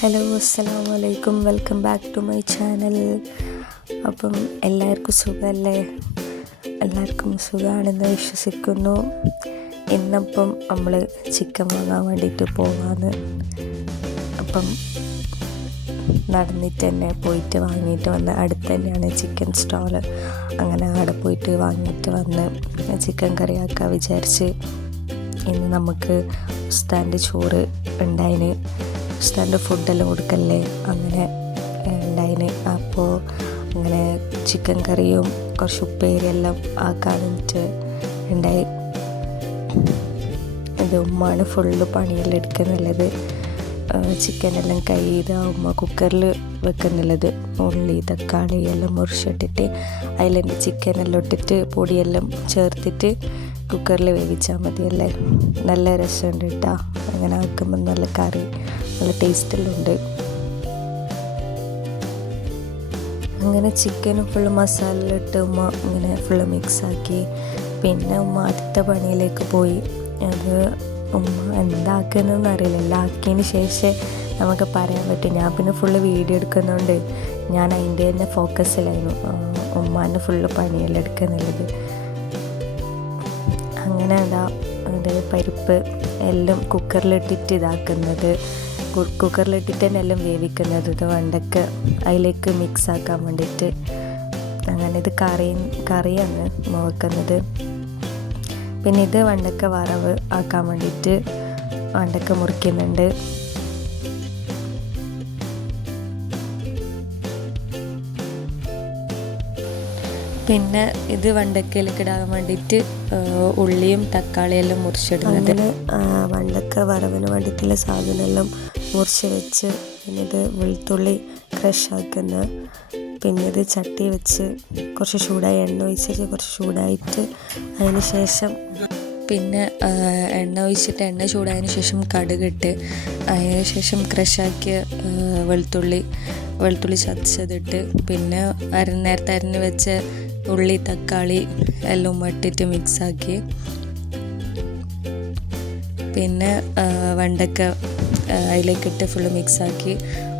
Hello അസ്സലാം വലൈക്കും welcome back to my channel. അപ്പം എല്ലാവർക്കും സുഖമല്ലേ? എല്ലാവർക്കും സുഖമാണെന്ന് വിശ്വസിക്കുന്നു. ഇന്നപ്പം നമ്മൾ ചിക്കൻ വാങ്ങാൻ വേണ്ടിയിട്ട് പോവാന്ന്. അപ്പം നടന്നിട്ട് തന്നെ പോയിട്ട് വാങ്ങിയിട്ട് വന്ന് അടുത്ത് തന്നെയാണ് ചിക്കൻ സ്റ്റാൾ അങ്ങനെ അവിടെ പോയിട്ട് വാങ്ങിയിട്ട് വന്ന് ചിക്കൻ കറിയാക്കാൻ വിചാരിച്ച് ഇന്ന് നമുക്ക് ഉസ്താന്റെ ചോറ് ഉണ്ടായിന്. ഉസ്താന്റെ ഫുഡെല്ലാം കൊടുക്കല്ലേ അങ്ങനെ ഉണ്ടായിന്. അപ്പോൾ അങ്ങനെ ചിക്കൻ കറിയും കുറച്ച് ഉപ്പേരിയെല്ലാം ആക്കാനിട്ട് ഉണ്ടായി. ഇത് ഉമ്മാണ് ഫുള്ള് പണിയെല്ലാം എടുക്കുന്നുള്ളത് ചിക്കനെല്ലാം കൈ ഉമ്മ കുക്കറിൽ വെക്കുന്നുള്ളത് ഉള്ളി തക്കാളി എല്ലാം മുറിച്ചിട്ടിട്ട് അതിലെന്റെ ചിക്കനെല്ലാം ഇട്ടിട്ട് പൊടിയെല്ലാം ചേർത്തിട്ട് കുക്കറിൽ വേവിച്ചാൽ മതിയല്ലേ? നല്ല രസമുണ്ട് കേട്ടോ. അങ്ങനെ ആക്കുമ്പോൾ നല്ല കറി നല്ല ടേസ്റ്റെല്ലാം ഉണ്ട്. അങ്ങനെ ചിക്കനും ഫുള്ള് മസാല ഇട്ട് ഉമ്മ ഇങ്ങനെ ഫുള്ള് മിക്സാക്കി പിന്നെ ഉമ്മ അടുത്ത പണിയിലേക്ക് പോയി. അത് ഉമ്മ എന്താക്കുന്നതെന്ന് അറിയില്ല. എല്ലാം ആക്കിയതിന് ശേഷം നമുക്ക് പറയാൻ പറ്റും. ഞാൻ പിന്നെ ഫുള്ള് വീഡിയോ എടുക്കുന്നതുകൊണ്ട് ഞാൻ അതിന്റെ തന്നെ ഫോക്കസിലായിരുന്നു ഉമ്മാന്റെ ഫുള്ള് പണിയെല്ലാം എടുക്കുന്നുള്ളത്. അങ്ങനെ എന്താ അതായത് പരിപ്പ് എല്ലാം കുക്കറിലിട്ടിട്ട് ഇതാക്കുന്നത്. കുക്കറിലിട്ടിട്ട് തന്നെ എല്ലാം വേവിക്കുന്നത്. ഇത് വണ്ടക്ക് അതിലേക്ക് മിക്സ് ആക്കാൻ വേണ്ടിയിട്ട്. അങ്ങനെ ഇത് കറി കറിയാണ് വെക്കുന്നത് പിന്നെ ഇത് വണ്ടക്ക വറവ് ആക്കാൻ വേണ്ടിയിട്ട് വണ്ടക്ക മുറിക്കുന്നുണ്ട്. പിന്നെ ഇത് വണ്ടക്കയിലേക്ക് ഇടാൻ വേണ്ടിയിട്ട് ഉള്ളിയും തക്കാളിയെല്ലാം മുറിച്ചിടുന്നത്. വണ്ടക്ക വറവിന് വേണ്ടിയിട്ടുള്ള സാധനമെല്ലാം മുറിച്ച് വെച്ച് പിന്നെ ഇത് വെളുത്തുള്ളി ക്രഷ് ആക്കുന്ന പിന്നെ ഇത് ചട്ടി വെച്ച് കുറച്ച് ചൂടായി എണ്ണ ഒഴിച്ചിട്ട് കുറച്ച് ചൂടായിട്ട് അതിന് ശേഷം പിന്നെ എണ്ണ ഒഴിച്ചിട്ട് എണ്ണ ചൂടായതിന് ശേഷം കടുകിട്ട് അതിന് ശേഷം ക്രഷാക്കിയ വെളുത്തുള്ളി വെളുത്തുള്ളി ചതച്ചതിട്ട് പിന്നെ അര നേരത്തെ അരിഞ്ഞ് വെച്ച ഉള്ളി തക്കാളി എല്ലാം ഇട്ടിട്ട് മിക്സാക്കി. പിന്നെ വെണ്ടക്ക അതിലേക്കിട്ട് ഫുള്ള് മിക്സാക്കി.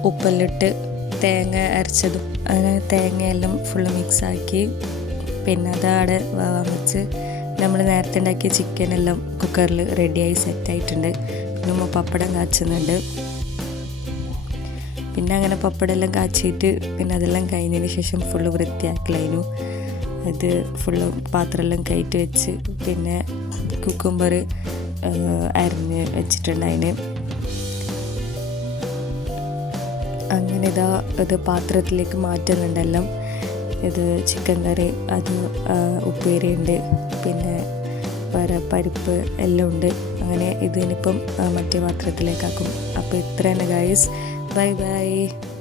ഉപ്പെല്ലിട്ട് തേങ്ങ അരച്ചതും അങ്ങനെ തേങ്ങയെല്ലാം ഫുള്ള് മിക്സാക്കി. പിന്നെ അതവിടെ വേവാൻ വെച്ച് നമ്മൾ നേരത്തെ ഉണ്ടാക്കിയ ചിക്കനെല്ലാം കുക്കറിൽ റെഡിയായി സെറ്റായിട്ടുണ്ട് പിന്നെ പപ്പടം കാച്ചുന്നുണ്ട്. പിന്നെ അങ്ങനെ പപ്പടെല്ലാം കാച്ചിയിട്ട് പിന്നെ അതെല്ലാം കഴിഞ്ഞതിന് ശേഷം ഫുള്ള് വൃത്തിയാക്കലായിരുന്നു അത് ഫുള്ള് പാത്രമെല്ലാം കയറ്റി വെച്ച് പിന്നെ കുക്കുംബർ അരിഞ്ഞ് വെച്ചിട്ടുണ്ടായിന് അങ്ങനെ ഇതാ ഇത് പാത്രത്തിലേക്ക് മാറ്റുന്നുണ്ടെല്ലാം. ഇത് ചിക്കൻ കറി അത് ഉപ്പേരിയുണ്ട്. പിന്നെ വര പരിപ്പ് എല്ലാം ഉണ്ട്. അങ്ങനെ ഇതിനിപ്പം മറ്റേ പാത്രത്തിലേക്കാക്കും. അപ്പോൾ ഇത്ര തന്നെ Bye bye.